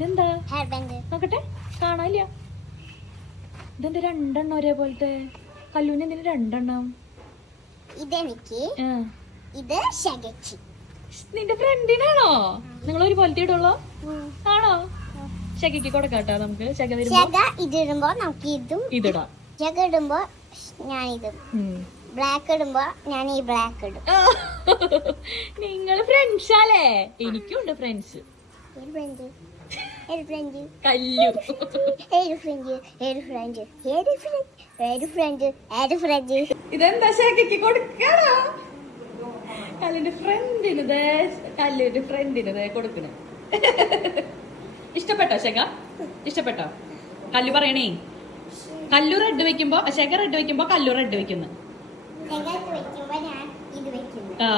ഇതെന്താ hair band. നോക്കട്ടെ, കാണാനില്ല. ഇതെന്താ രണ്ടെണ്ണം ഒരേപോലത്തെ? കല്ലൂന് എന്തിനു രണ്ടെണ്ണം? ഇതെനിക്ക്, ഇത് ശകച്ചി. നിന്റെ ഫ്രണ്ടിനാണോ? നിങ്ങൾ ഒരു പോലത്തെ ഇടുള്ളോ? ആണോ? ശകയ്ക്ക് കൊടുക്കാട്ടോ നമുക്ക്. ശക ഇതിടുമ്പോ നമുക്ക് ഇതും ഇതിടാം. ശക ഇടുമ്പോ ഞാൻ ഇതും, ബ്ലാക്ക് ഇടുമ്പോ ഞാൻ ഈ ബ്ലാക്ക് ഇടും. നിങ്ങൾ ഫ്രണ്ട്സാലേ? എനിക്കുണ്ട് ഫ്രണ്ട്സ്. കല്ലു ഇതെന്താ ശകയ്ക്ക് കൊടുക്കണോ? കല്ലിന്റെ ഫ്രണ്ടിന് കല്ലിന്റെ ഫ്രണ്ടിന് കൊടുക്കണേ. ഇഷ്ടപ്പെട്ടോ ശക? ഇഷ്ടപ്പെട്ടോ? കല്ലു പറയണേ, കല്ലു റെഡ് വെക്കുമ്പോ ശക റെഡ് വെക്കുമ്പോ കല്ലു റെഡ് വെക്കുന്നു. ആ